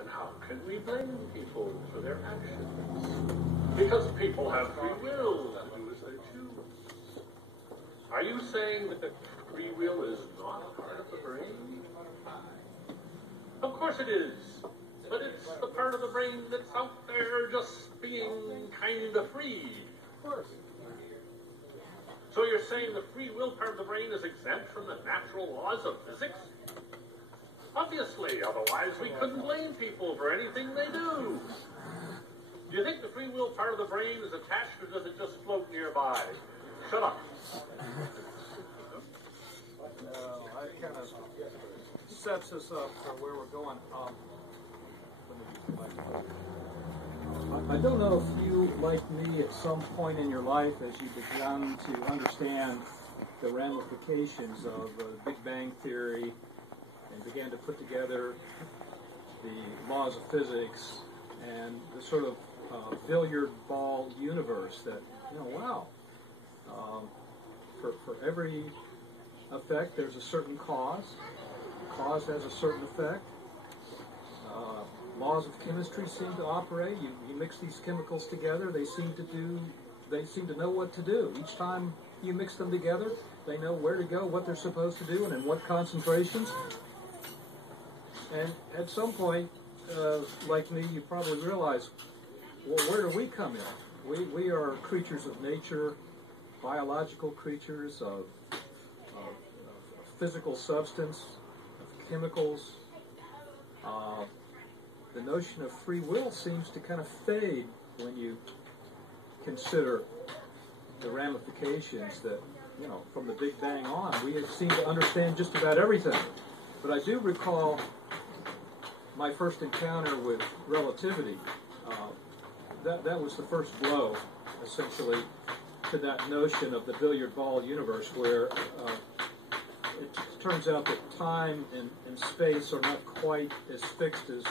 then how can we blame people for their actions? Because people have free will to do as they choose. Are you saying that free will is not a part of the brain? Of course it is. But it's the part of the brain that's out there just being kind of free. Of course. So you're saying the free will part of the brain is exempt from the natural laws of physics? Obviously, otherwise we couldn't blame people for anything they do. Do you think the free will part of the brain is attached, or does it just float nearby? Shut up. That kind of sets us up for where we're going. I don't know if you, like me, at some point in your life, as you began to understand the ramifications of the Big Bang Theory and began to put together the laws of physics and the sort of billiard ball universe that, wow, for every effect there's a certain cause. The cause has a certain effect. Laws of chemistry seem to operate. You mix these chemicals together, they seem to know what to do. Each time you mix them together, they know where to go, what they're supposed to do, and in what concentrations. And at some point, like me, you probably realize, well, where do we come in? We are creatures of nature, biological creatures of physical substance, of chemicals. The notion of free will seems to kind of fade when you consider the ramifications that, from the Big Bang on, we seem to understand just about everything. But I do recall my first encounter with relativity. That was the first blow, essentially, to that notion of the billiard ball universe, where it turns out that time and space are not quite as fixed as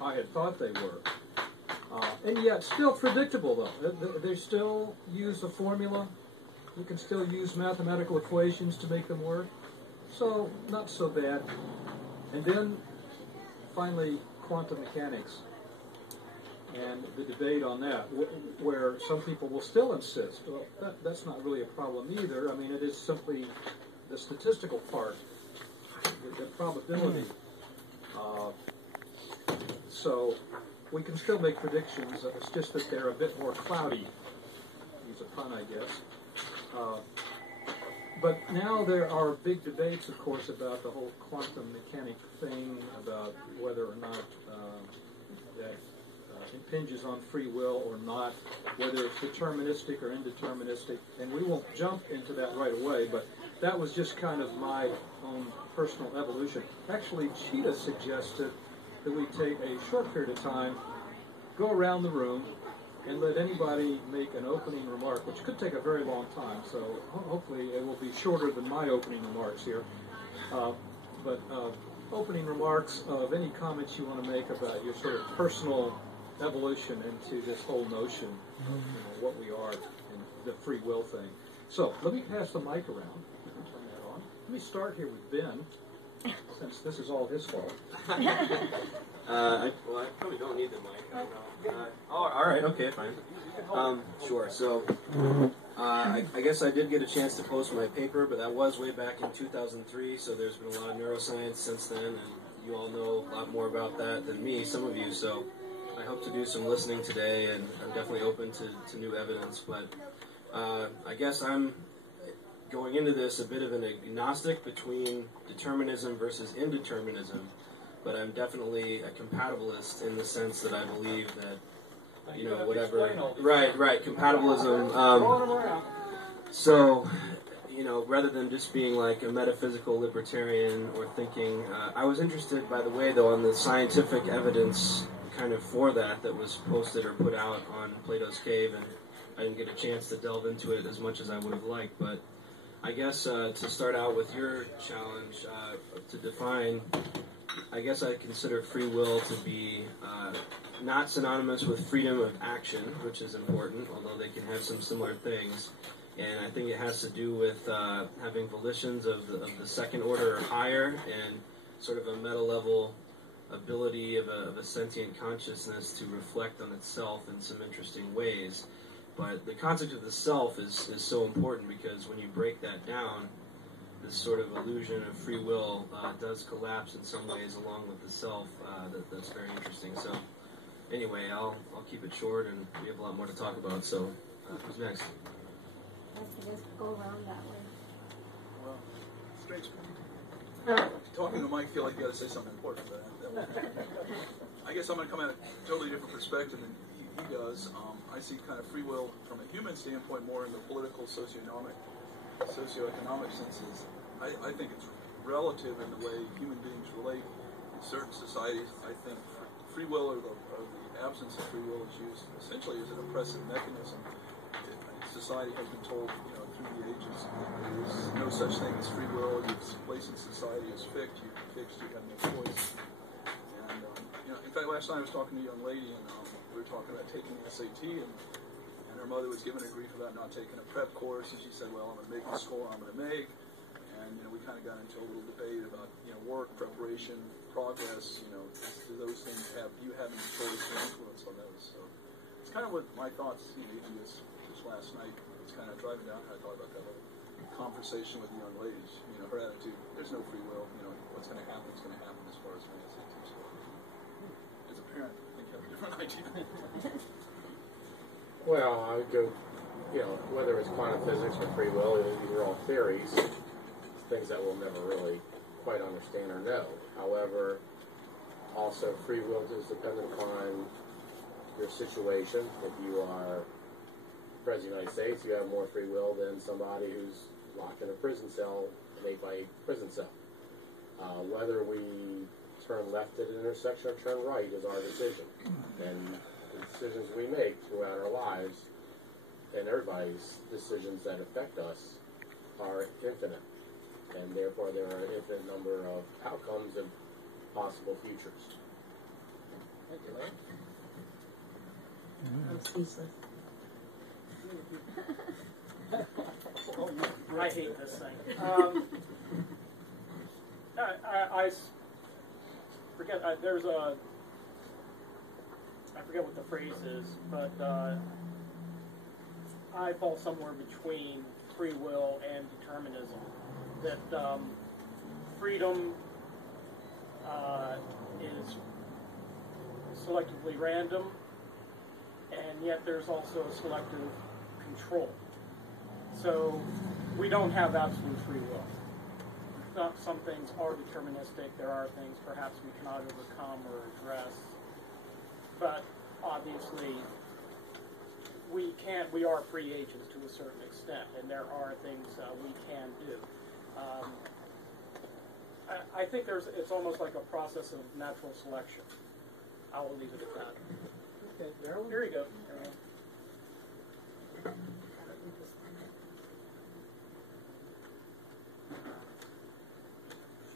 I had thought they were. And yet still predictable, though. They still use a formula. You can still use mathematical equations to make them work. So, not so bad. And then, finally, quantum mechanics and the debate on that, where some people will still insist, well, that's not really a problem either. I mean, it is simply the statistical part, the probability. So we can still make predictions. It's just that they're a bit more cloudy. Use a pun, I guess. But now there are big debates, of course, about the whole quantum mechanic thing, about whether or not that impinges on free will or not, whether it's deterministic or indeterministic. And we won't jump into that right away, but that was just kind of my own personal evolution. Actually, Cheetah suggested that we take a short period of time, go around the room, and let anybody make an opening remark, which could take a very long time, so hopefully it will be shorter than my opening remarks here. But opening remarks of any comments you want to make about your sort of personal evolution into this whole notion of what we are and the free will thing. So let me pass the mic around. Turn that on. Let me start here with Ben, since this is all his fault. I probably don't need the mic. All right, okay, fine. Sure. So, I guess I did get a chance to post my paper, but that was way back in 2003. So there's been a lot of neuroscience since then, and you all know a lot more about that than me, some of you. So I hope to do some listening today, and I'm definitely open to new evidence. But I guess I'm going into this a bit of an agnostic between determinism versus indeterminism, but I'm definitely a compatibilist in the sense that I believe that, whatever. Right, compatibilism. So, rather than just being like a metaphysical libertarian or thinking, I was interested, by the way, though, on the scientific evidence kind of for that was posted or put out on Plato's Cave, and I didn't get a chance to delve into it as much as I would have liked, but I guess to start out with your challenge, to define, I guess I consider free will to be not synonymous with freedom of action, which is important, although they can have some similar things. And I think it has to do with having volitions of the second order or higher, and sort of a meta-level ability of a sentient consciousness to reflect on itself in some interesting ways. But the concept of the self is so important, because when you break that down, this sort of illusion of free will does collapse in some ways along with the self. That's very interesting. So anyway, I'll keep it short, and we have a lot more to talk about. So who's next? I guess go around that way. Well, strange. Talking to Mike, feel like you got to say something important, but I guess I'm going to come at a totally different perspective than he does. I see kind of free will from a human standpoint more in the political, socioeconomic senses. I think it's relative in the way human beings relate in certain societies. I think free will or the absence of free will is used essentially as an oppressive mechanism. Society has been told, through the ages, there is no such thing as free will. Your place in society is fixed. You have no choice. And in fact, last night I was talking to a young lady, and we were talking about taking the SAT, and her mother was giving her grief about not taking a prep course, and she said, "Well, I'm going to make the score I'm going to make." And we kind of got into a little debate about work preparation, progress. Do those things do you have any choice or influence on those? So it's kind of what my thoughts even this last night. It's kind of driving down. I thought about that little conversation with the young ladies. Her attitude. There's no free will. What's going to happen is going to happen as far as my SAT score. As a parent, I think I have a different idea. Well, I would go, whether it's quantum physics or free will, these are all theories, things that we'll never really quite understand or know. However, also free will is dependent upon your situation. If you are President of the United States, you have more free will than somebody who's locked in a prison cell, an 8x8 prison cell. Whether we turn left at an intersection or turn right is our decision. And the decisions we make throughout our lives, and everybody's decisions that affect us, are infinite. And therefore there are an infinite number of outcomes and possible futures. Thank you, Larry. I'm speechless. I hate this thing. I forget. I forget what the phrase is, but I fall somewhere between free will and determinism. That freedom is selectively random, and yet there's also selective control. So we don't have absolute free will. Some things are deterministic. There are things perhaps we cannot overcome or address. But obviously, we are free agents to a certain extent, and there are things we can do. I think it's almost like a process of natural selection. I will leave it at that. Okay, Marilyn? Here you go.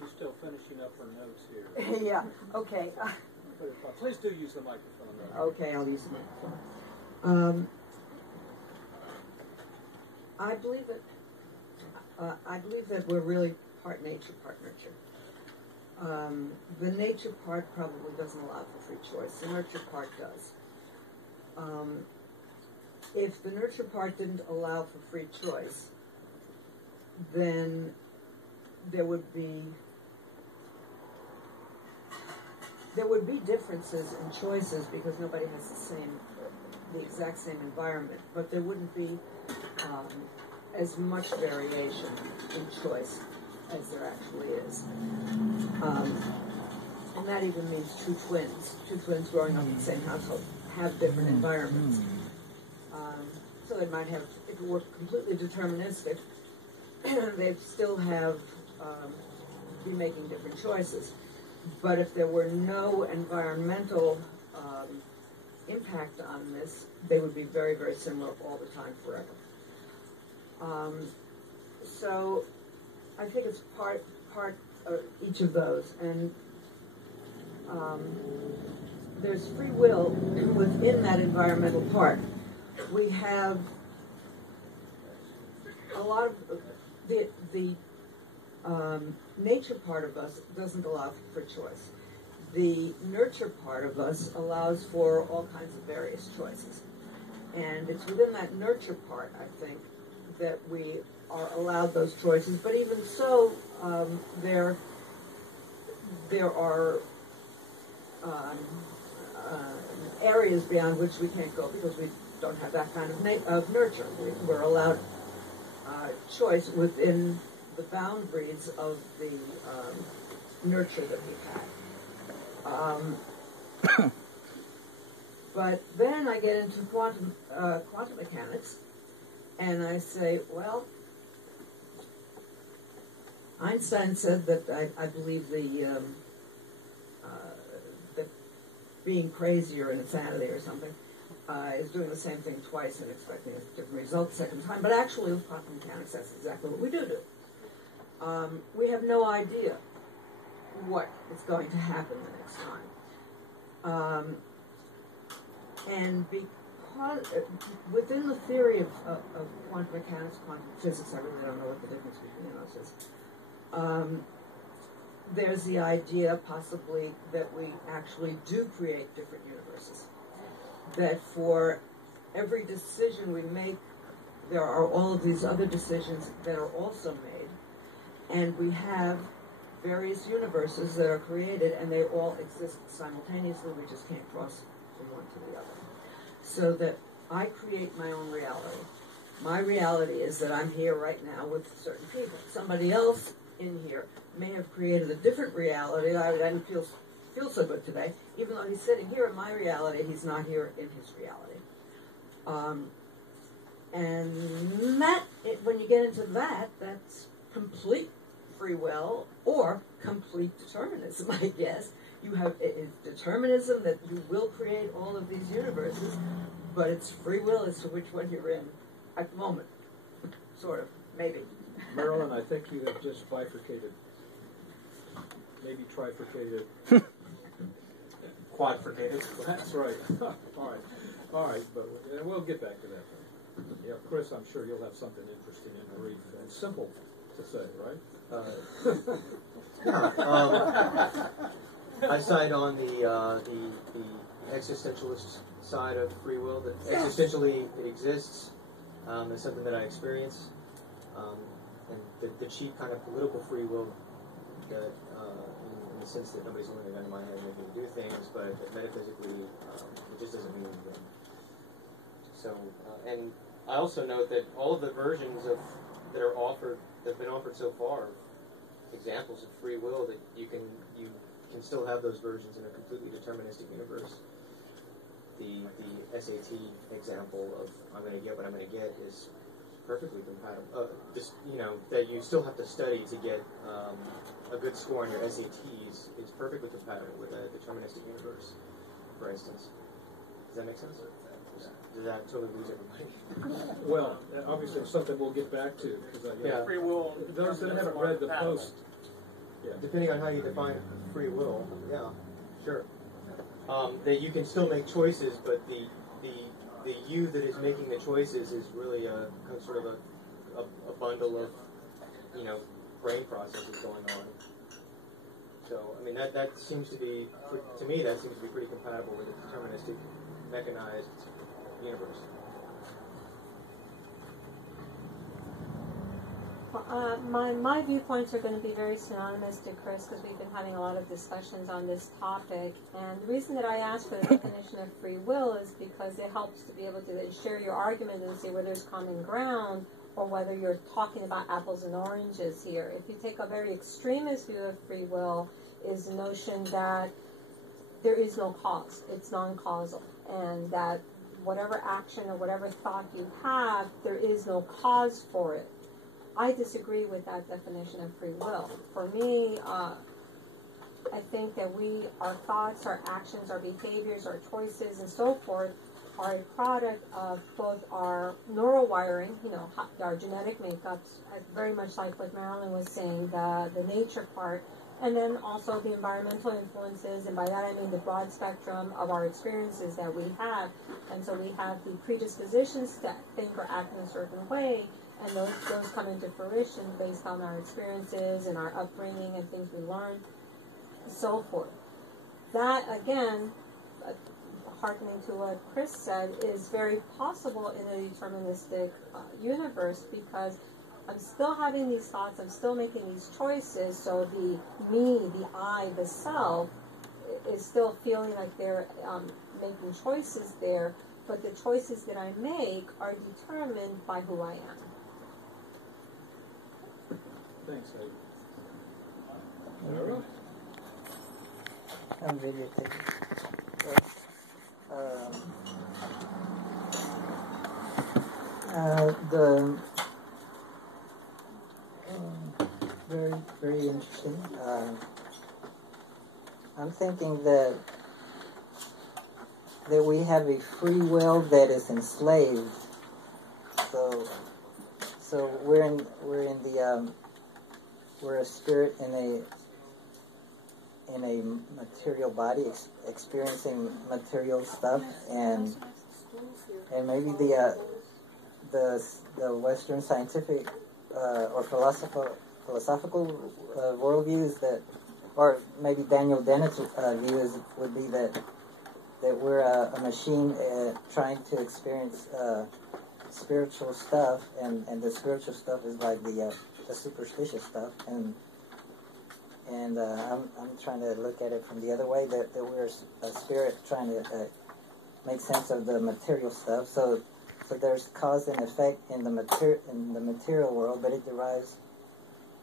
She's still finishing up her notes here. Yeah, okay. Please do use the microphone, though. Okay, I'll use the microphone. I believe that we're really part nature, part nurture. The nature part probably doesn't allow for free choice. The nurture part does. If the nurture part didn't allow for free choice, then there would be differences in choices because nobody has the exact same environment, but there wouldn't be as much variation in choice as there actually is. And that even means two twins growing up in the same household have different environments. So they might have, if it were completely deterministic, they'd still be making different choices. But if there were no environmental impact on this, they would be very, very similar all the time, forever. So I think it's part of each of those. And there's free will within that environmental part. We have a lot of the nature part of us doesn't allow for choice. the nurture part of us allows for all kinds of various choices. And it's within that nurture part, I think, that we are allowed those choices. But even so, there are areas beyond which we can't go because we don't have that kind of nurture. We're allowed choice within the boundaries of the nurture that we've had. But then I get into quantum mechanics, and I say, well, Einstein said that I believe that being crazy or insanity or something is doing the same thing twice and expecting a different result the second time. But actually, with quantum mechanics, that's exactly what we do. We have no idea what is going to happen the next time. And because within the theory of quantum mechanics, quantum physics, I really don't know what the difference between those is. There's the idea, possibly, that we actually do create different universes. That for every decision we make, there are all of these other decisions that are also made, and we have various universes that are created, and they all exist simultaneously. We just can't cross from one to the other. So that I create my own reality. My reality is that I'm here right now with certain people. Somebody else in here may have created a different reality. I didn't feel so good today. Even though he's sitting here in my reality, he's not here in his reality. And that, when you get into that, that's complete free will or complete determinism, I guess. You have determinism that you will create all of these universes, but it's free will as to which one you're in at the moment. Sort of, maybe. Marilyn, I think you have just bifurcated, maybe trifurcated. Quadfurcated. That's right. All right, but we'll get back to that. Yeah, Chris, I'm sure you'll have something interesting and brief and simple to say, right? I side on the existentialist side of free will. That existentially it exists. It's something that I experience, and the cheap kind of political free will that, in the sense that nobody's holding a gun to my head and making me do things, but metaphysically it just doesn't mean anything. So, and I also note that all of the versions that have been offered so far, examples of free will, that you can still have those versions in a completely deterministic universe. The SAT example of I'm going to get what I'm going to get is perfectly compatible. That you still have to study to get a good score on your SATs is perfectly compatible with a deterministic universe, for instance. Does that make sense? Does that totally lose everybody? Well, obviously it's something we'll get back to. Yeah. Free will. Those that haven't read the post. Yeah. Depending on how you define free will, yeah, sure. That you can still make choices, but the you that is making the choices is really a sort of a bundle of brain processes going on. So I mean that seems to be, to me, that seems to be pretty compatible with a deterministic, mechanized universe. My viewpoints are going to be very synonymous to Chris because we've been having a lot of discussions on this topic. And the reason that I asked for the definition of free will is because it helps to be able to then share your argument and see where there's common ground or whether you're talking about apples and oranges here. If you take a very extremist view of free will, is the notion that there is no cause, it's non-causal, and that whatever action or whatever thought you have, there is no cause for it. I disagree with that definition of free will. For me, I think that our thoughts, our actions, our behaviors, our choices, and so forth are a product of both our neural wiring, our genetic makeups, very much like what Marilyn was saying, the nature part, and then also the environmental influences, and by that I mean the broad spectrum of our experiences that we have. And so we have the predispositions to think or act in a certain way, and those come into fruition based on our experiences and our upbringing and things we learned, and so forth. that, again, hearkening to what Chris said, is very possible in a deterministic universe, because I'm still having these thoughts, I'm still making these choices, so the me, the I, the self, is still feeling like they're making choices there, but the choices that I make are determined by who I am. Thanks, Ed. Jairo? I'm really thinking. Very, very interesting. I'm thinking that we have a free will that is enslaved. So we're a spirit in a material body, experiencing material stuff, and maybe the Western scientific or philosophical worldviews that, or maybe Daniel Dennett's view would be that we're a machine trying to experience spiritual stuff, and the spiritual stuff is like the superstitious stuff, and I'm trying to look at it from the other way, that we're a spirit trying to make sense of the material stuff. So there's cause and effect in the material world, but it derives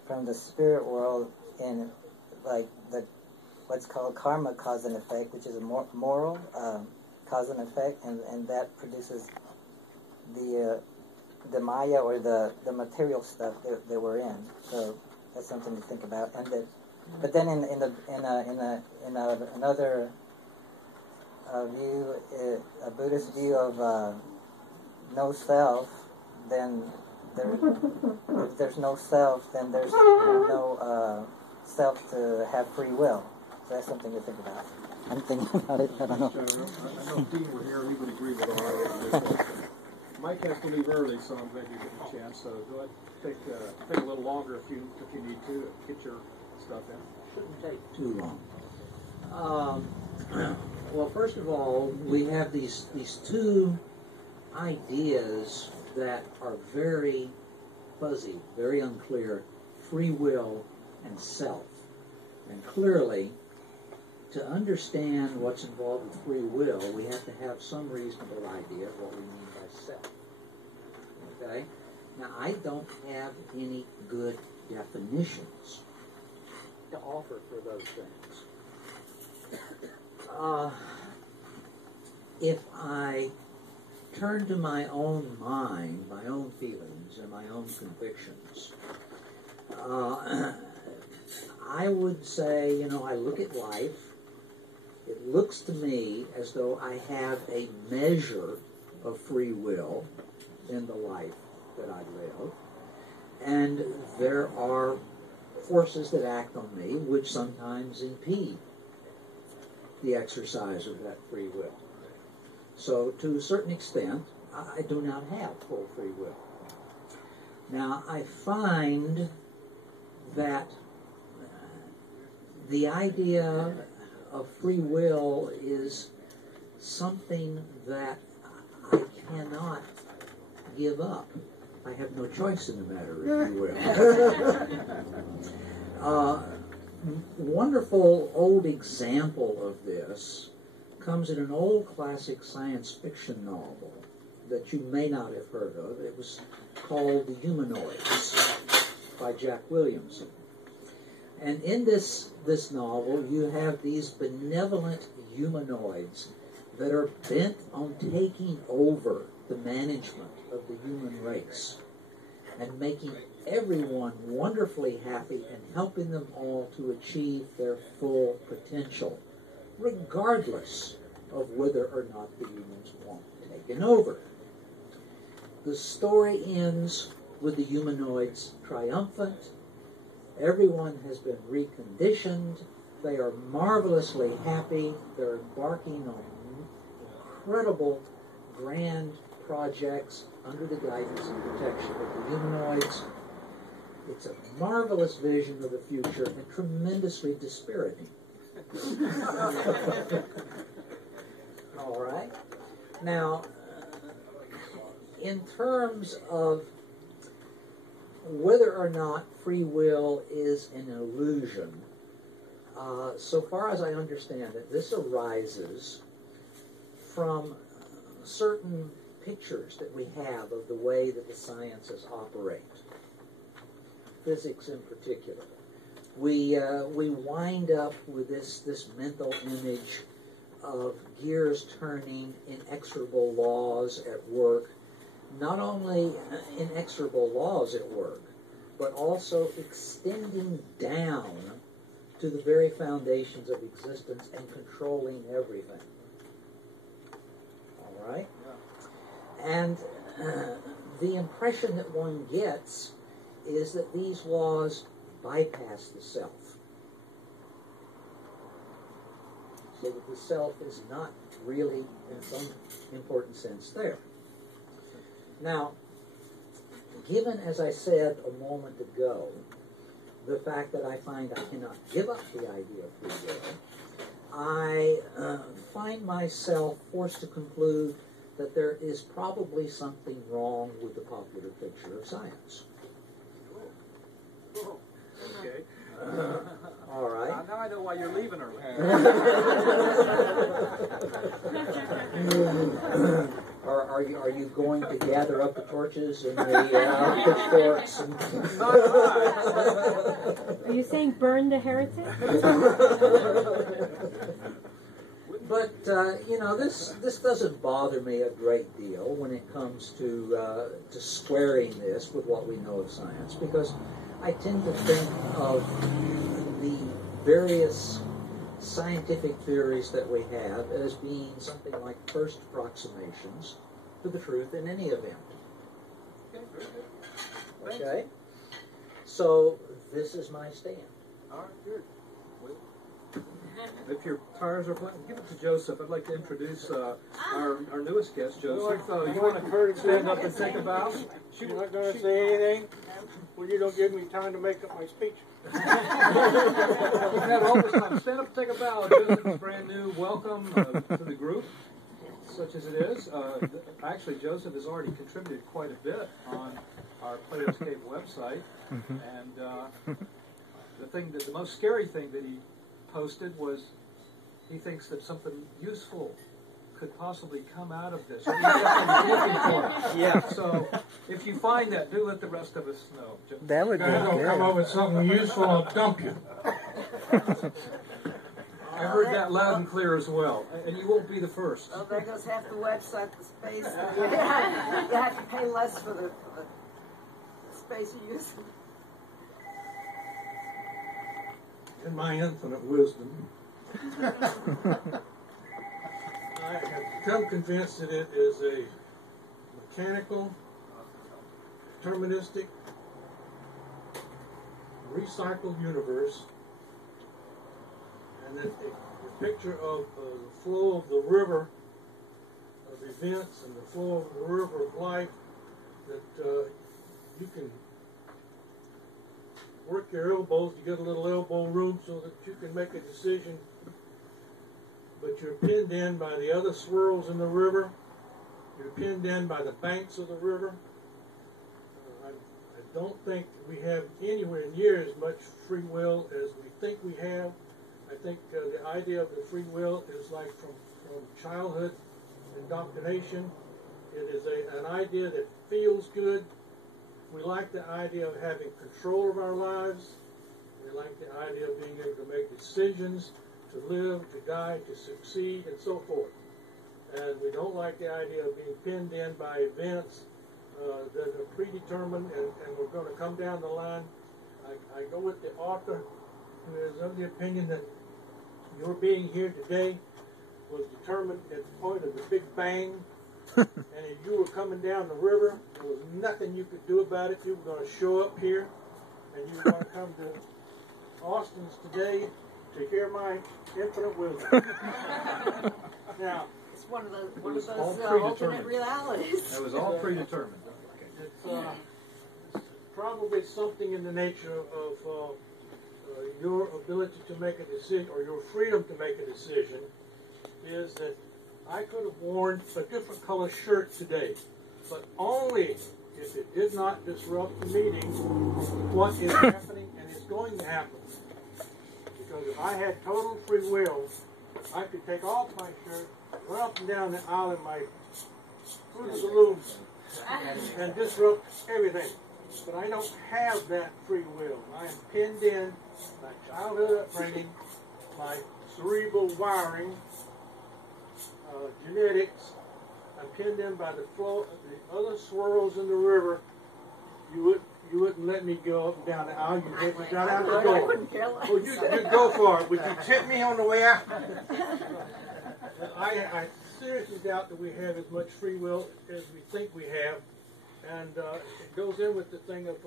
from the spirit world in like what's called karma cause and effect, which is a moral cause and effect, and that produces the Maya or the material stuff that we're in. So that's something to think about. But then in another view, a Buddhist view of no self, then if there's no self, then there's no self to have free will. So that's something to think about. I'm thinking about it. I don't know. I know if Dean were here, he would agree with all of this. Mike has to leave early, so I'm glad you get a chance. So go ahead, take a little longer if you need to get your stuff in. Shouldn't take too long. Well, first of all, we have these two ideas that are very fuzzy, very unclear: free will and self. And clearly, to understand what's involved with free will, we have to have some reasonable idea of what we mean by self. Okay? Now, I don't have any good definitions to offer for those things. If I turn to my own mind, my own feelings, and my own convictions, I would say, I look at life. It looks to me as though I have a measure of free will in the life that I live. And there are forces that act on me which sometimes impede the exercise of that free will. So to a certain extent, I do not have full free will. Now, I find that the idea of free will is something that I cannot give up. I have no choice in the matter of free will. Wonderful old example of this comes in an old classic science fiction novel that you may not have heard of. It was called The Humanoids by Jack Williamson. And in this novel, you have these benevolent humanoids that are bent on taking over the management of the human race and making everyone wonderfully happy and helping them all to achieve their full potential, regardless of whether or not the humans want taken over. The story ends with the humanoids triumphant. Everyone has been reconditioned. They are marvelously happy. They're embarking on incredible, grand projects under the guidance and protection of the humanoids. It's a marvelous vision of the future and tremendously dispiriting. All right. Now, in terms of whether or not free will is an illusion, so far as I understand it, this arises from certain pictures that we have of the way that the sciences operate, physics in particular. We wind up with this mental image of gears turning, inexorable laws at work, not only inexorable laws at work, but also extending down to the very foundations of existence and controlling everything. All right? And the impression that one gets is that these laws bypass the self, so that the self is not really, in some important sense, there. Now, given, as I said a moment ago, the fact that I find I cannot give up the idea of free will, I find myself forced to conclude that there is probably something wrong with the popular picture of science. Okay. All right. Now I know why you're leaving early. Are you going to gather up the torches and the pitchforks? Are you saying burn the heretic? But this doesn't bother me a great deal when it comes to squaring this with what we know of science, because I tend to think of the various scientific theories that we have as being something like first approximations to the truth in any event. Okay? So this is my stand. All right, good. If your tires are flat, give it to Joseph. I'd like to introduce our newest guest, Joseph. You want to stand up and take a bow? You're not going to say anything? Well, you don't give me time to make up my speech. We've had all this time. Stand up and take a bow. Joseph is brand new. Welcome to the group, such as it is. Actually, Joseph has already contributed quite a bit on our Playerscape website. And the most scary thing that he posted was he thinks that something useful could possibly come out of this. Yeah. So if you find that, do let the rest of us know. That would be good. Come up with something useful, I'll dump you. I heard that loud and clear as well, and you won't be the first. Oh, there goes half the website, the space. You have to pay less for the space you use. In my infinite wisdom, I have become convinced that it is a mechanical, deterministic, recycled universe, and that the picture of the flow of the river of events and the flow of the river of life, that you can work your elbows, you get a little elbow room so that you can make a decision, but you're pinned in by the other swirls in the river, you're pinned in by the banks of the river. I don't think we have anywhere near as much free will as we think we have. I think the idea of the free will is like from childhood indoctrination. It is an idea that feels good. We like the idea of having control of our lives. We like the idea of being able to make decisions, to live, to die, to succeed, and so forth. And we don't like the idea of being pinned in by events that are predetermined, and we're going to come down the line. I go with the author, who is of the opinion that your being here today was determined at the point of the Big Bang. And if you were coming down the river, there was nothing you could do about it. You were going to show up here, and you were going to come to Austin's today to hear my infinite wisdom. Now, It's one of those all alternate predetermined. realities. It was all predetermined. It's probably something in the nature of your ability to make a decision, or your freedom to make a decision, is that I could have worn a different color shirt today, but only if it did not disrupt the meeting, what is happening and is going to happen. Because if I had total free will, I could take off my shirt, run up and down the aisle in my Fruit of the Loom, and disrupt everything. But I don't have that free will. I am pinned in my childhood upbringing, my cerebral wiring, genetics. I'm pinned in by the flow of the other swirls in the river. You wouldn't let me go up and down the aisle. You'd let me down out the door. Well, you'd go for it. Would you tip me on the way out? I seriously doubt that we have as much free will as we think we have. And it goes in with the thing of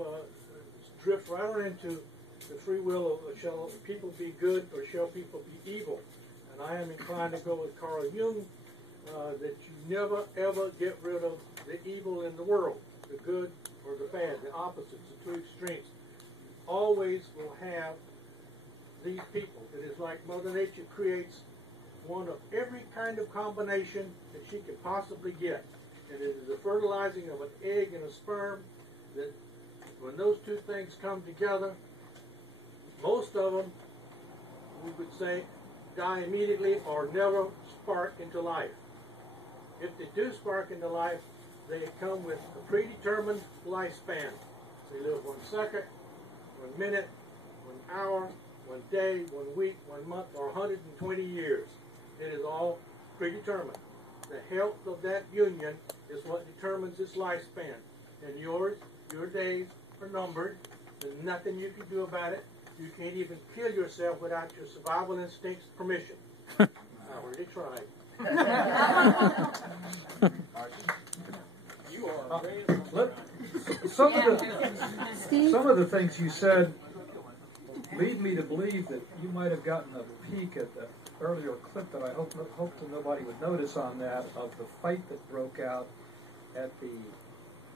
drift right on into the free will of shall people be good or shall people be evil. And I am inclined to go with Carl Jung that you never ever get rid of the evil in the world, the good or the bad, the opposites, the two extremes. You always will have these people. It is like Mother Nature creates one of every kind of combination that she could possibly get. And it is the fertilizing of an egg and a sperm that when those two things come together, most of them, we would say, die immediately or never spark into life. If they do spark into life, they come with a predetermined lifespan. They live 1 second, 1 minute, 1 hour, 1 day, 1 week, 1 month, or 120 years. It is all predetermined. The health of that union is what determines its lifespan. And your days are numbered. There's nothing you can do about it. You can't even kill yourself without your survival instinct's permission. I already tried. You are some of the things you said lead me to believe that you might have gotten a peek at the earlier clip that I hope that nobody would notice on that, of the fight that broke out at the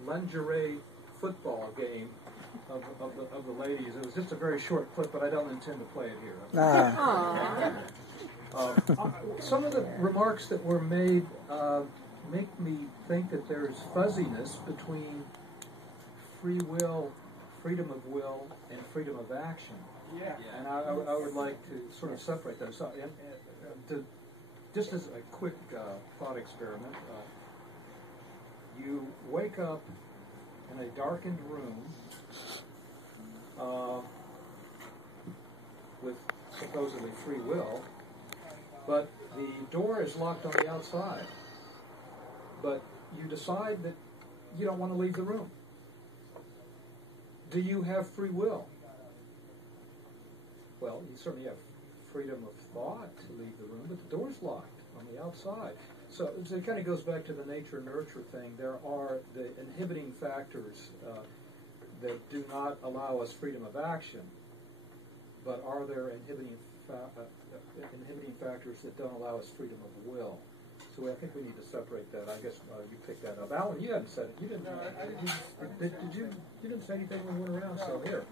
lingerie football game of the ladies. It was just a very short clip, but I don't intend to play it here. Some of the remarks that were made make me think that there's fuzziness between free will, freedom of will, and freedom of action. Yeah. And I would like to sort of separate those. So, just as a quick thought experiment, you wake up in a darkened room with supposedly free will, but the door is locked on the outside. But you decide that you don't want to leave the room. Do you have free will? Well, you certainly have freedom of thought to leave the room, but the door's locked on the outside. So it kind of goes back to the nature-nurture thing. There are the inhibiting factors that do not allow us freedom of action, but are there inhibiting factors that don't allow us freedom of will? So I think we need to separate that. I guess you picked that up. Alan, you hadn't said it. You didn't. No, I didn't. Did you? You didn't say anything when we went around. So here,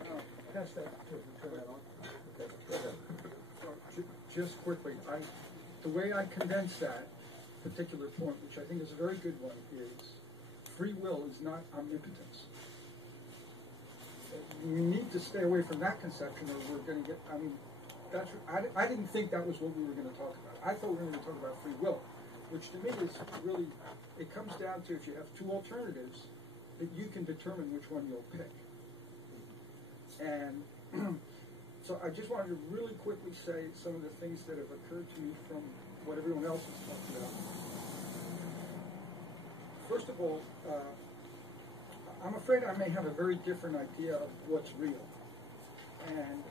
pass that. Turn that on. Okay, go ahead. Just quickly, the way I condense that particular point, which I think is a very good one, is free will is not omnipotence. We need to stay away from that conception, or we're going to get. I mean, I didn't think that was what we were going to talk about. I thought we were going to talk about free will, which to me is really, it comes down to if you have two alternatives, that you can determine which one you'll pick. And so I just wanted to really quickly say some of the things that have occurred to me from what everyone else has talked about. First of all, I'm afraid I may have a very different idea of what's real. And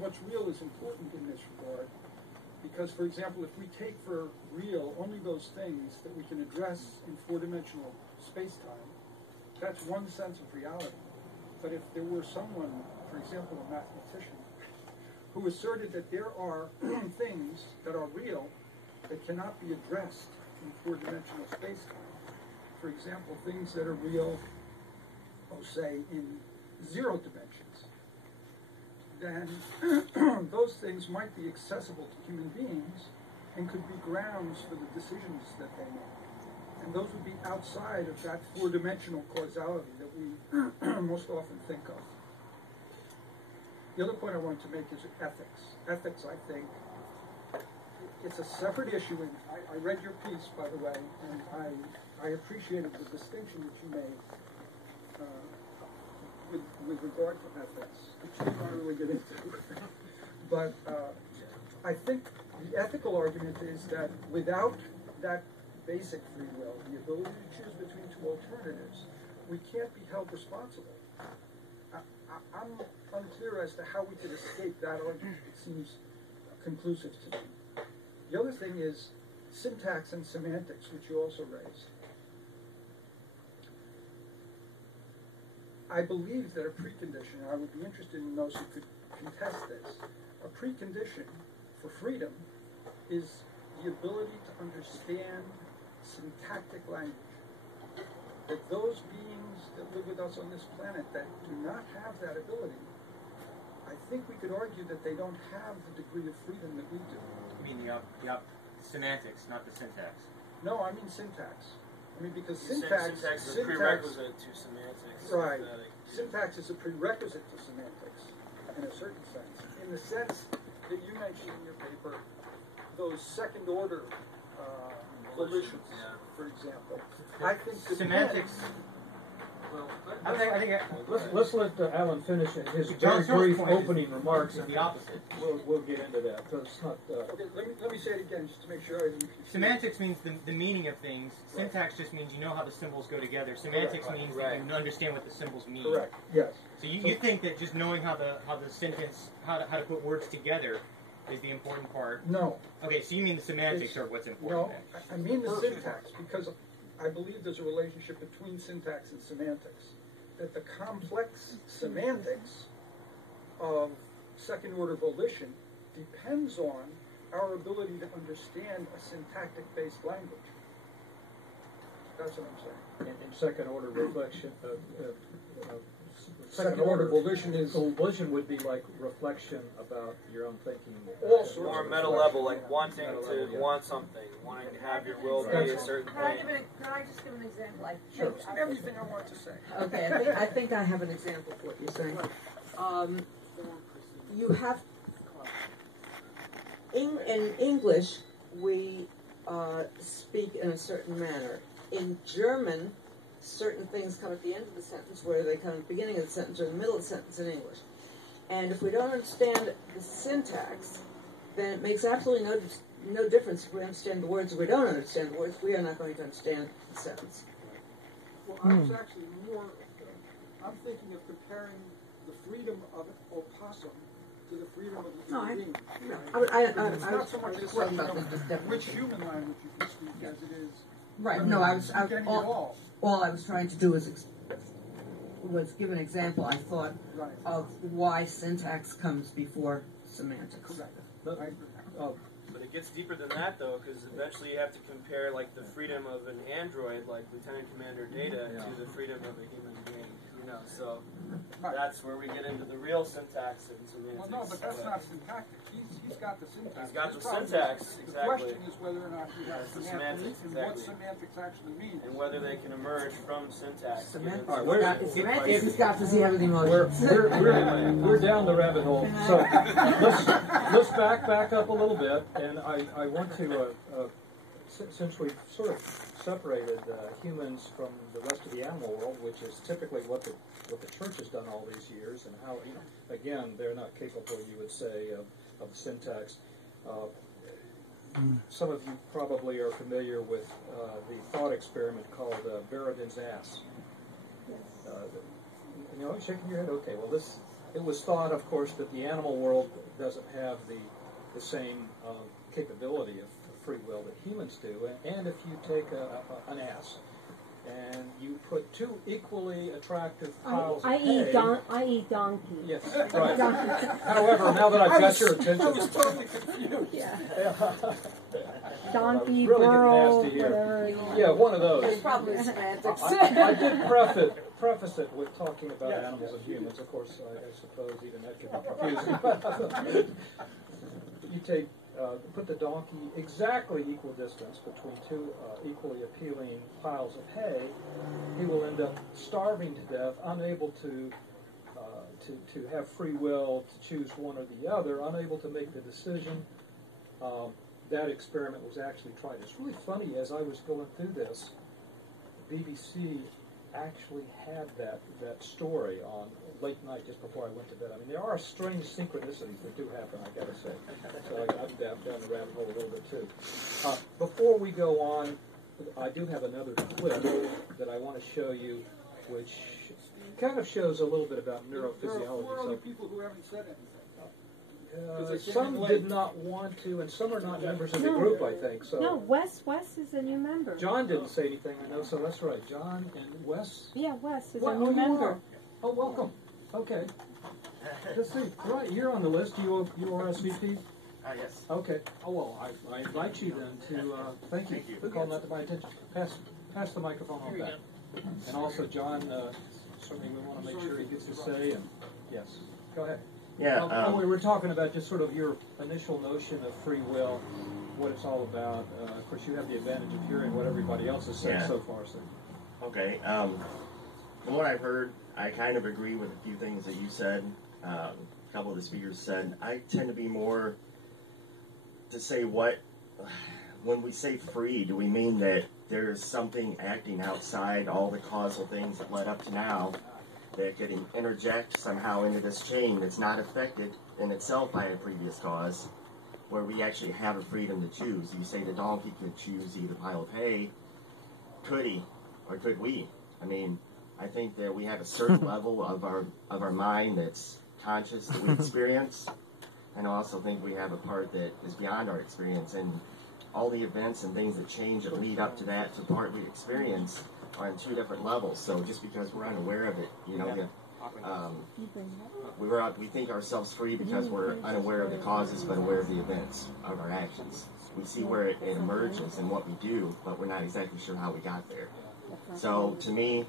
what's real is important in this regard because, for example, if we take for real only those things that we can address in four-dimensional space-time, that's one sense of reality. But if there were someone, for example, a mathematician, who asserted that there are things that are real that cannot be addressed in four-dimensional space-time, for example, things that are real, say, in 0 dimensions, then those things might be accessible to human beings and could be grounds for the decisions that they make. And those would be outside of that four-dimensional causality that we most often think of. The other point I wanted to make is ethics. Ethics, I think, it's a separate issue, and I read your piece, by the way, and I appreciated the distinction that you made with regard to ethics, which you don't really get into. But I think the ethical argument is that without that basic free will, the ability to choose between two alternatives, we can't be held responsible. I'm unclear as to how we could escape that argument. It seems conclusive to me. The other thing is syntax and semantics, which you also raised. I believe that a precondition, and I would be interested in those who could contest this, a precondition for freedom is the ability to understand syntactic language. That those beings that live with us on this planet that do not have that ability, I think we could argue that they don't have the degree of freedom that we do. You mean the semantics, not the syntax? No, I mean syntax. I mean, because syntax is a prerequisite to semantics. Right. Syntax is a prerequisite to semantics, in a certain sense. In the sense that you mentioned in your paper, those second-order volitions, for example. I think semantics. Let's let Alan finish his very brief opening remarks. Is the opposite. We'll get into that. So it's not. Okay, let me say it again just to make sure I didn't. Semantics means the meaning of things. Right. Syntax just means you know how the symbols go together. Semantics means that you understand what the symbols mean. Correct. Yes. So you think that just knowing how the sentence how to put words together is the important part? No. Okay, so you mean the semantics are what's important? No, I mean the syntax, because I believe there's a relationship between syntax and semantics. That the complex semantics of second-order volition depends on our ability to understand a syntactic-based language. That's what I'm saying. In second-order reflection, second-order volition is... Volition would be like reflection about your own thinking. Or meta level, like wanting to want something, wanting to have your will be a certain thing. Can I just give an example? Sure. Everything I want to say. Okay, I think I have an example of what you're saying. You have... In English, we speak in a certain manner. In German, certain things come at the end of the sentence where they come at the beginning of the sentence or in the middle of the sentence in English. And if we don't understand the syntax, then it makes absolutely no difference if we understand the words or we don't understand the words. We are not going to understand the sentence. Well, I was actually more... I'm thinking of comparing the freedom of an opossum to the freedom of a human being. It's not so much a question of which human language you can speak as it is... Right, no, all I was trying to do was give an example, I thought, of why syntax comes before semantics. But it gets deeper than that, though, because eventually you have to compare, like, the freedom of an android, like Lieutenant Commander Data, to the freedom of a human being, so that's where we get into the real syntax and semantics. Well, no, but that's not syntactic. He's got the syntax. He's got the syntax, exactly. The question is whether or not he has the semantics, exactly. and what semantics actually means. And whether they can emerge from syntax. Semantics has got to see how the emotions. We're down the rabbit hole. So let's back up a little bit, and I want to, since we've sort of separated humans from the rest of the animal world, which is typically what the church has done all these years, and how, again, they're not capable, you would say, of syntax. Some of you probably are familiar with the thought experiment called Baradin's ass. Yes. Shaking your head? Okay, well, it was thought, of course, that the animal world doesn't have the same capability of free will that humans do, and if you take an ass and you put two equally attractive piles of hay... I eat donkey. Yes, right. However, now that I've got your attention... I was totally confused. Yeah. Donkey, really burro, nasty here. whatever. Yeah, one of those. It's probably semantics. I did preface it with talking about animals and humans. Of course, I suppose even that could be confusing. You take, put the donkey exactly equal distance between two equally appealing piles of hay, he will end up starving to death, unable to have free will to choose one or the other, unable to make the decision. That experiment was actually tried. It's really funny, as I was going through this, the BBC actually had that story on late night just before I went to bed. I mean, there are strange synchronicities that do happen, I gotta say. So I'm down the rabbit hole a little bit too. Before we go on, I do have another clip that I want to show you, which kind of shows a little bit about neurophysiology. There are other people who haven't said anything. Some did not want to, and some are not members of the group, I think. So No, Wes is a new member. John didn't say anything, I know, so that's right. John and Wes. Yeah, Wes is Well, a new member. Oh, welcome. Okay. Let's see. Right, you're on the list. You RSVP? Yes. Okay. Oh, well, I invite you then to, thank you for calling that to my attention. Pass the microphone on back. And also, John, certainly we want to make sure he gets his say, and yes. Go ahead. Yeah. We were talking about just sort of your initial notion of free will, what it's all about. Of course, you have the advantage of hearing what everybody else has said so far. So. Okay. From what I've heard, I kind of agree with a few things that you said. A couple of the speakers said. I tend to be more to say when we say free, do we mean that there's something acting outside all the causal things that led up to now that could interject somehow into this chain that's not affected in itself by a previous cause, where we actually have a freedom to choose? You say the donkey could choose either pile of hay. Could he, or could we? I mean, I think that we have a certain level of our mind that's conscious that we experience, and I also think we have a part that is beyond our experience, and all the events and things that change that lead up to that, to the part we experience, are on two different levels. So just because we're unaware of it, we think ourselves free because we're unaware of the causes but aware of the events of our actions. We see where it emerges and what we do, but we're not exactly sure how we got there. So to me,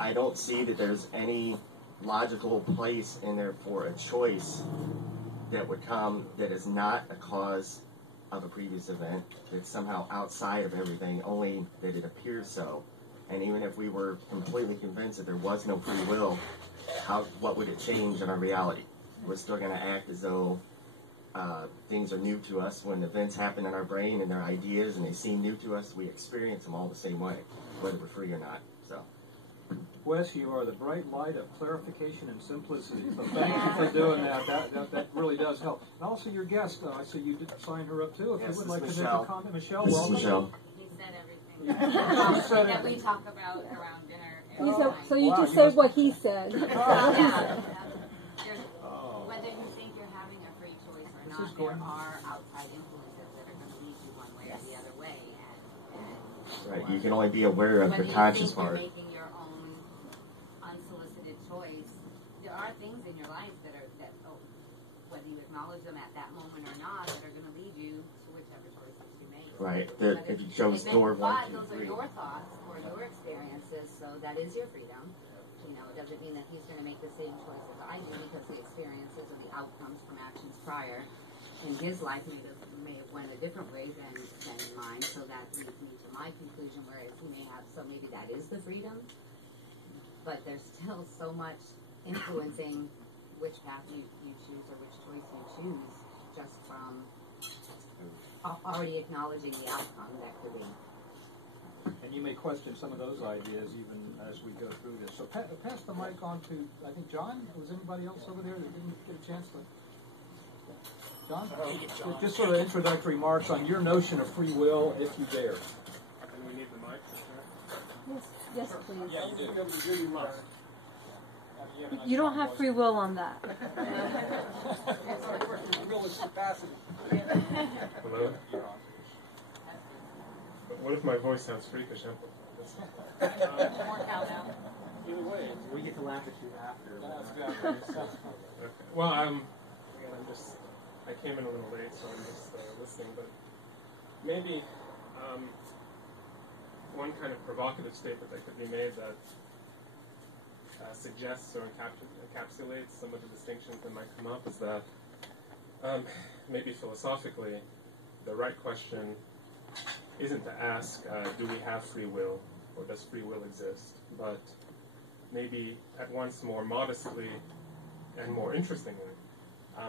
I don't see that there's any logical place in there for a choice that would come that is not a cause of a previous event, that's somehow outside of everything, only that it appears so. And even if we were completely convinced that there was no free will, what would it change in our reality? We're still going to act as though things are new to us. When events happen in our brain and they're ideas and they seem new to us, we experience them all the same way, whether we're free or not. So, Wes, you are the bright light of clarification and simplicity. So thank you for doing that. That really does help. And also your guest, I see you did sign her up too. If you would like to make a comment, Michelle, welcome. Michelle. He said everything that we talk about around dinner. So you just said what he said. Whether you think you're having a free choice or not, there are outside influences that are going to lead you one way or the other way. Right, you can only be aware of the conscious part. You're making your own unsolicited choice. There are things in your life that whether you acknowledge them at that moment or not, that are going to lead you to whichever choices you make. Right, if you chose door 1, 2, 3. But those are your thoughts or your experiences, so that is your freedom. It doesn't mean that he's going to make the same choice as I do, because the experiences or the outcomes from actions prior in his life may have went a different way than mine, so that leads me to my conclusion, whereas he may have, so maybe that is the freedom, but there's still so much influencing which path you choose or which choice you choose, just from already acknowledging the outcome that could be. And you may question some of those ideas even as we go through this. So pass the mic on to, I think, John. Was anybody else over there that didn't get a chance to? John? Just sort of introductory remarks on your notion of free will, if you dare. Do we need the mic? Yes, please. Yeah, you must. You don't have free will on that. Realist capacity. Hello? What if my voice sounds freakish? More cow now. Either way, we get to laugh at you after. Okay. Well, again, I came in a little late, so I'm just listening, but maybe one kind of provocative statement that could be made, that suggests or encapsulates some of the distinctions that might come up is that maybe philosophically, the right question isn't to ask, do we have free will, or does free will exist, but maybe at once more modestly and more interestingly,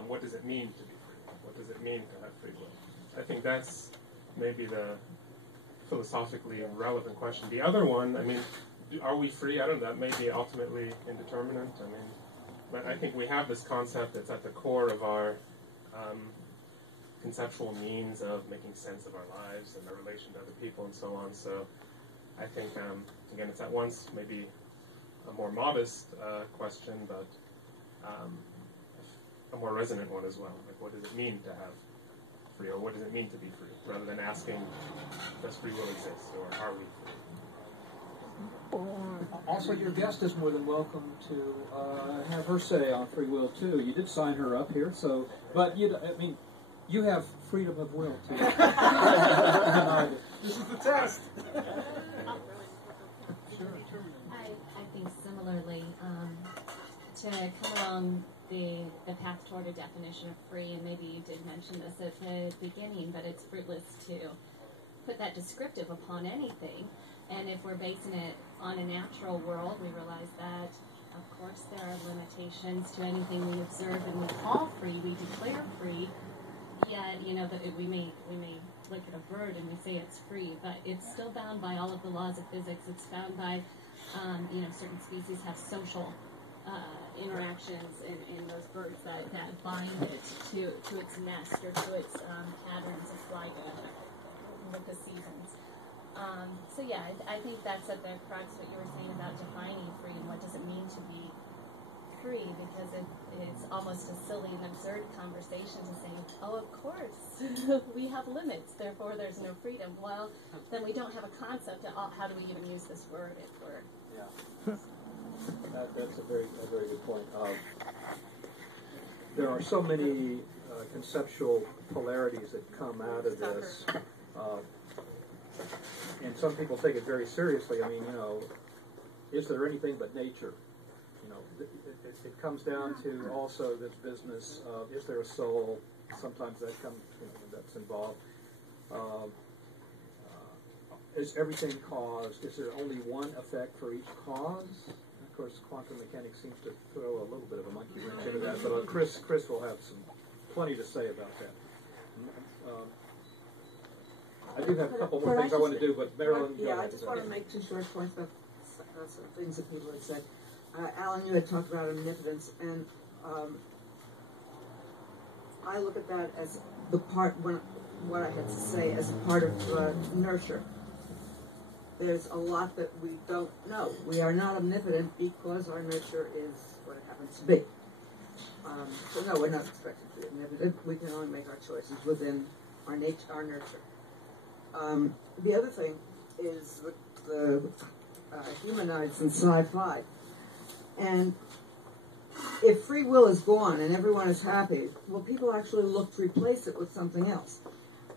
what does it mean to be free? What does it mean to have free will? I think that's maybe the philosophically relevant question. The other one, I mean, are we free? I don't know, that may be ultimately indeterminate. I mean, but I think we have this concept that's at the core of our conceptual means of making sense of our lives and our relation to other people and so on. So I think, again, it's at once maybe a more modest question, but a more resonant one as well. Like, what does it mean to have free, or what does it mean to be free, rather than asking, does free will exist, or are we free? Also, your guest is more than welcome to have her say on free will too. You did sign her up here, so but I mean, you have freedom of will too. This is the test. I think similarly, to come along the path toward a definition of free, and maybe you did mention this at the beginning, but it's fruitless to put that descriptive upon anything. And if we're basing it on a natural world, we realize that, of course, there are limitations to anything we observe and we call free, we declare free. Yet, that we may look at a bird and we say it's free, but it's still bound by all of the laws of physics. It's bound by, certain species have social interactions in those birds that bind it to its nest or to its patterns of flight with the seasons. I think that's at the crux what you were saying about defining free and what does it mean to be free, because it's almost a silly and absurd conversation to say, oh, of course, we have limits, therefore there's no freedom. Well, then we don't have a concept of how do we even use this word if we're... Yeah. That's a very good point. There are so many conceptual polarities that come out of this. And some people take it very seriously. I mean, is there anything but nature? It comes down to also this business of, is there a soul? Sometimes that comes, that's involved. Is everything caused? Is there only one effect for each cause? And of course, quantum mechanics seems to throw a little bit of a monkey wrench into that. But Chris will have plenty to say about that. I do have a couple more things I want to do, but Marilyn... I just want to make two short points about some things that people had said. Alan, you had talked about omnipotence, and I look at that as the part, what I had to say, as a part of nurture. There's a lot that we don't know. We are not omnipotent because our nurture is what it happens to be. So no, we're not expected to be omnipotent. We can only make our choices within our nature, our nurture. The other thing is the humanites in sci-fi. And if free will is gone and everyone is happy, will people actually look to replace it with something else?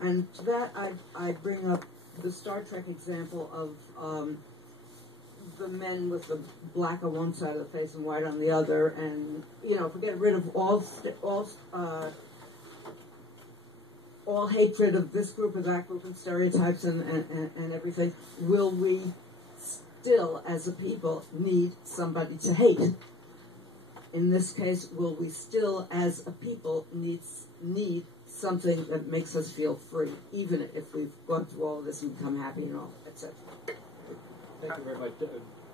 And to that, I bring up the Star Trek example of the men with the black on one side of the face and white on the other, and if we get rid of all hatred of this group or that group and stereotypes and everything, will we still, as a people, need somebody to hate? In this case, will we still, as a people, need something that makes us feel free, even if we've gone through all of this and become happy and all, etc.? Thank you very much.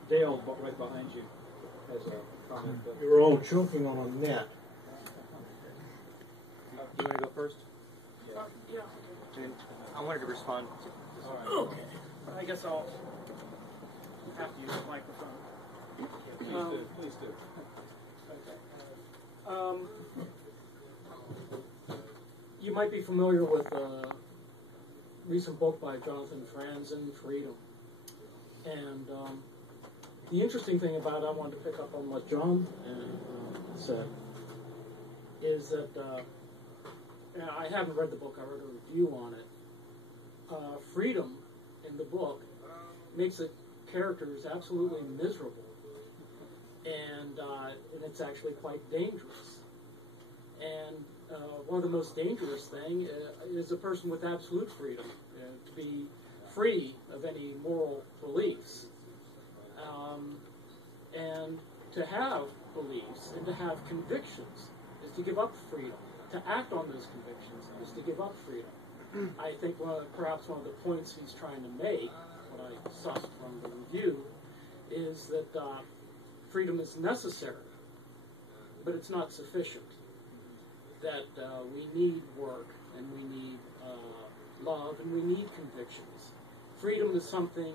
Dale, right behind you, has a comment. You were all choking on a net. You want to go first? Yeah. I wanted to respond to Okay. I guess I'll have to use the microphone. Please do. You might be familiar with a recent book by Jonathan Franzen, Freedom. And the interesting thing about it, I wanted to pick up on what John said, is that I haven't read the book, I read a review on it. Freedom in the book makes the characters absolutely miserable. and it's actually quite dangerous. And one of the most dangerous thing is a person with absolute freedom, to be free of any moral beliefs. And to have beliefs and to have convictions is to give up freedom. To act on those convictions is to give up freedom. I think perhaps one of the points he's trying to make, what I sussed from the review, is that freedom is necessary, but it's not sufficient. That we need work, and we need love, and we need convictions. Freedom is something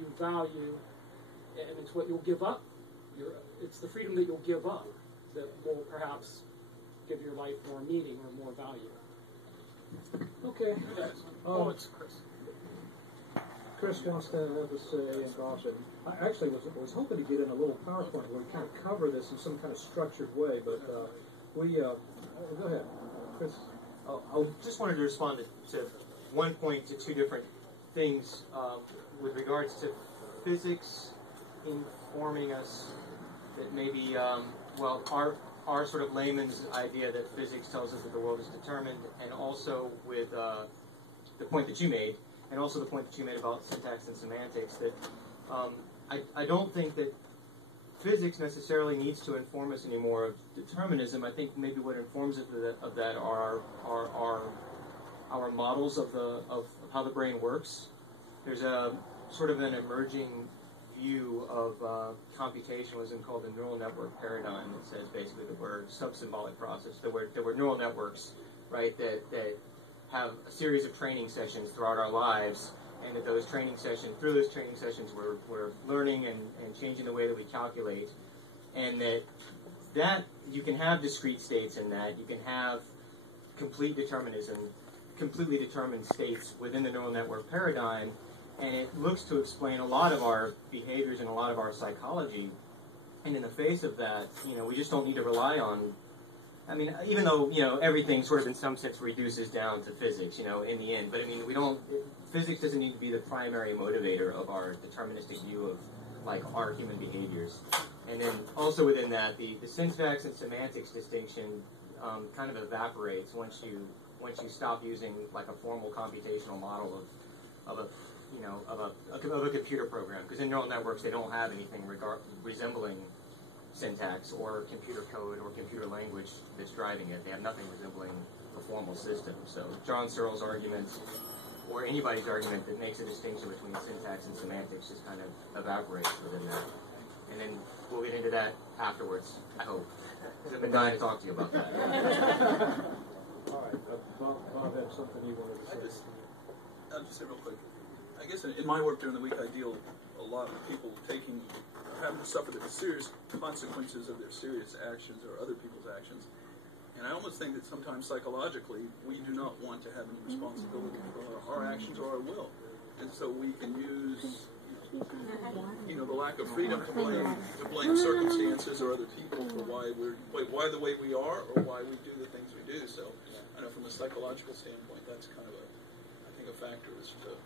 you value, and it's what you'll give up. It's the freedom that you'll give up that will perhaps give your life more meaning or more value. Okay. It's Chris. Chris wants to have a say and Bob. I actually was hoping to get in a little PowerPoint where we kind of cover this in some kind of structured way, but go ahead, Chris. I just wanted to respond to one point to two different things with regards to physics informing us that maybe, our sort of layman's idea that physics tells us that the world is determined, and also with the point that you made, and also the point that you made about syntax and semantics, that I don't think that physics necessarily needs to inform us anymore of determinism. I think maybe what informs us of that are our models of how the brain works. There's a sort of an emerging view of computationalism called the neural network paradigm that says basically that we're sub-symbolic process, that we're neural networks, right, that have a series of training sessions throughout our lives, and that through those training sessions we're learning and changing the way that we calculate, and that you can have discrete states in that, you can have complete determinism, completely determined states within the neural network paradigm, and it looks to explain a lot of our behaviors and a lot of our psychology. And in the face of that, we just don't need to rely on, even though, everything sort of in some sense reduces down to physics, in the end. But physics doesn't need to be the primary motivator of our deterministic view of, our human behaviors. And then also within that, the syntax and semantics distinction kind of evaporates once you stop using, a formal computational model of a computer program, because in neural networks they don't have anything resembling syntax or computer code or computer language that's driving it. They have nothing resembling a formal system. So John Searle's argument, or anybody's argument that makes a distinction between syntax and semantics, just kind of evaporates within that. And then we'll get into that afterwards, I hope, because I've been dying to talk to you about that. All right, Bob had something you wanted to say. I'll just say real quick. I guess in my work during the week, I deal a lot with people having to suffer the serious consequences of their serious actions or other people's actions. And I almost think that sometimes psychologically, we do not want to have any responsibility for our actions or our will. And so we can use, the lack of freedom to blame circumstances or other people for why the way we are or why we do the things we do. So, I know from a psychological standpoint, that's kind of a factor as to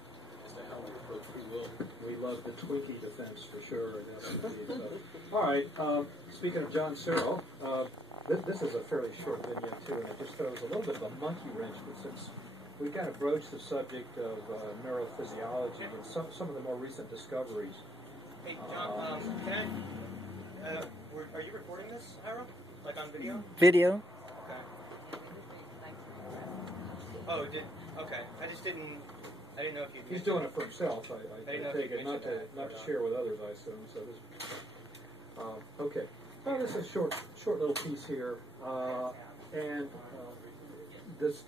how we approach free will. We love the Twinkie defense for sure. All right, speaking of John Searle, this is a fairly short vignette too, and it just throws a little bit of a monkey wrench, but since we kind of broached the subject of neurophysiology and some of the more recent discoveries. Hey, John, are you recording this, Jairo? On video? Video. Okay. Oh, okay. I didn't know if you... He's doing it for himself, I take it, not to share with others, I assume. So this, okay. Well, this is a short little piece here, and this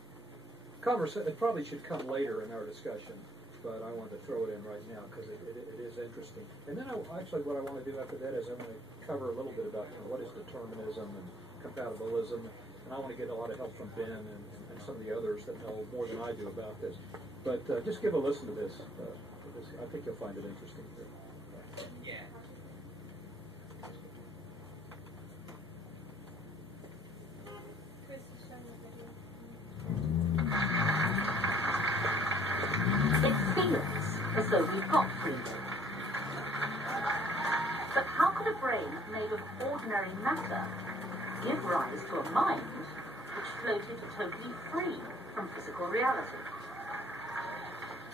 conversation, it probably should come later in our discussion, but I wanted to throw it in right now because it is interesting. And then actually what I want to do after that is I'm going to cover a little bit about what is determinism and compatibilism, and I want to get a lot of help from Ben and some of the others that know more than I do about this. But just give a listen to this. I think you'll find it interesting. Yeah. It seems as though we've got free will. But how could a brain made of very matter give rise to a mind which floated totally free from physical reality.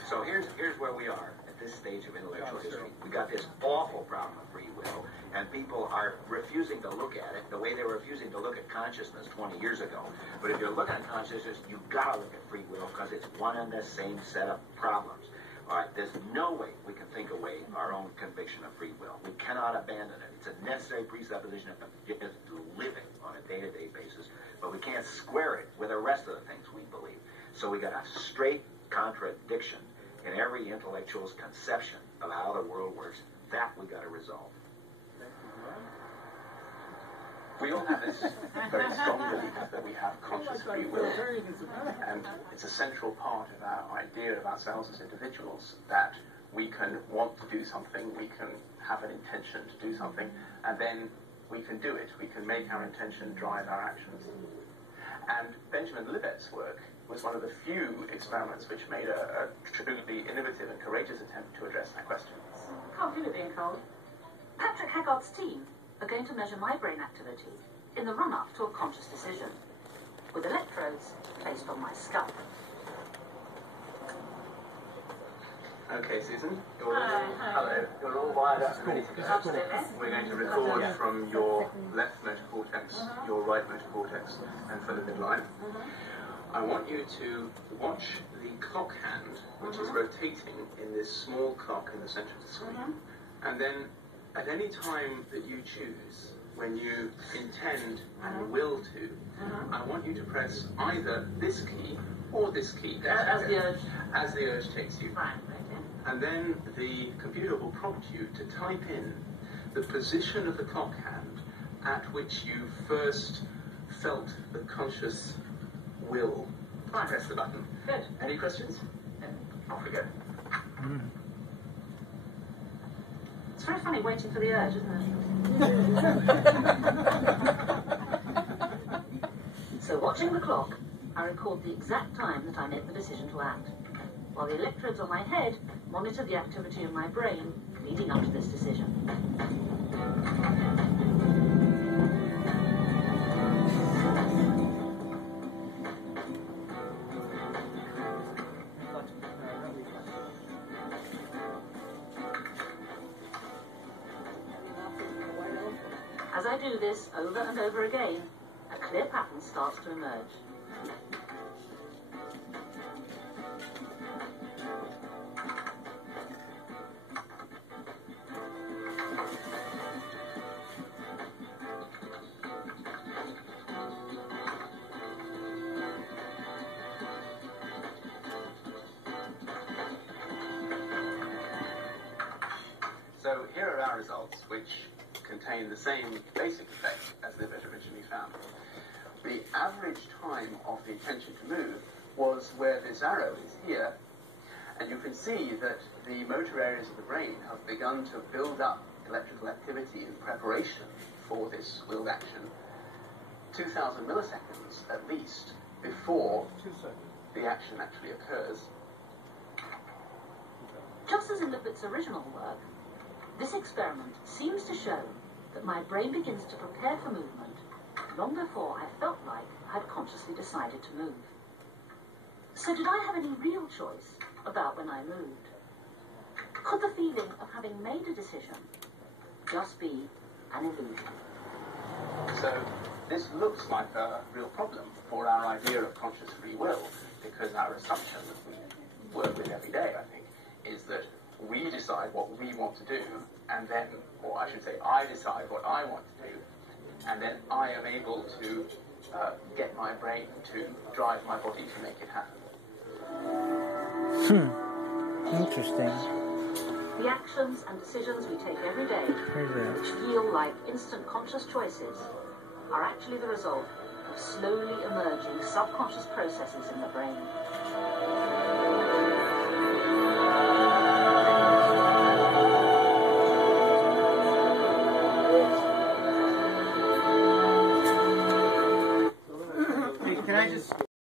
So here's where we are at this stage of intellectual history. We got this awful problem of free will, and people are refusing to look at it the way they were refusing to look at consciousness 20 years ago. But if you're looking at consciousness, you've got to look at free will because it's one and the same set of problems. All right, there's no way we can think away our own conviction of free will. We cannot abandon it. It's a necessary presupposition of living on a day-to-day basis, but we can't square it with the rest of the things we believe. So we got a straight contradiction in every intellectual's conception of how the world works. That we got to resolve. We all have this very strong belief that we have conscious free will, and it's a central part of our idea of ourselves as individuals, that we can want to do something, we can have an intention to do something, and then we can do it. We can make our intention drive our actions. And Benjamin Libet's work was one of the few experiments which made a truly innovative and courageous attempt to address that question. Can't feel it being cold. Patrick Haggard's team are going to measure my brain activity in the run-up to a conscious decision, with electrodes placed on my skull. Okay, Susan, hello. You're all wired up and ready to go. We're going to record from your left motor cortex, your right motor cortex, and for the midline. I want you to watch the clock hand, which is rotating in this small clock in the center of the screen. And then, at any time that you choose, when you intend and will to, I want you to press either this key or this key. As the urge takes you. And then the computer will prompt you to type in the position of the clock hand at which you first felt the conscious will to press the button. Good. Any questions? Off we go. It's very funny waiting for the urge, isn't it? So watching the clock, I record the exact time that I make the decision to act, while the electrodes on my head monitor the activity of my brain leading up to this decision. As I do this over and over again, a clear pattern starts to emerge. So here are our results, which contain the same basic effect as Libet originally found. The average time of the intention to move was where this arrow is here, and you can see that the motor areas of the brain have begun to build up electrical activity in preparation for this willed action 2,000 milliseconds at least before the action actually occurs. Just as in Libet's original work, this experiment seems to show that my brain begins to prepare for movement long before I felt like I'd consciously decided to move. So did I have any real choice about when I moved? Could the feeling of having made a decision just be an illusion? So this looks like a real problem for our idea of conscious free will, because our assumption that we work with every day, I think, is that we decide what we want to do, and then, or I should say, I decide what I want to do, and then I am able to get my brain to drive my body to make it happen. Interesting. The actions and decisions we take every day, which feel like instant conscious choices, are actually the result of slowly emerging subconscious processes in the brain.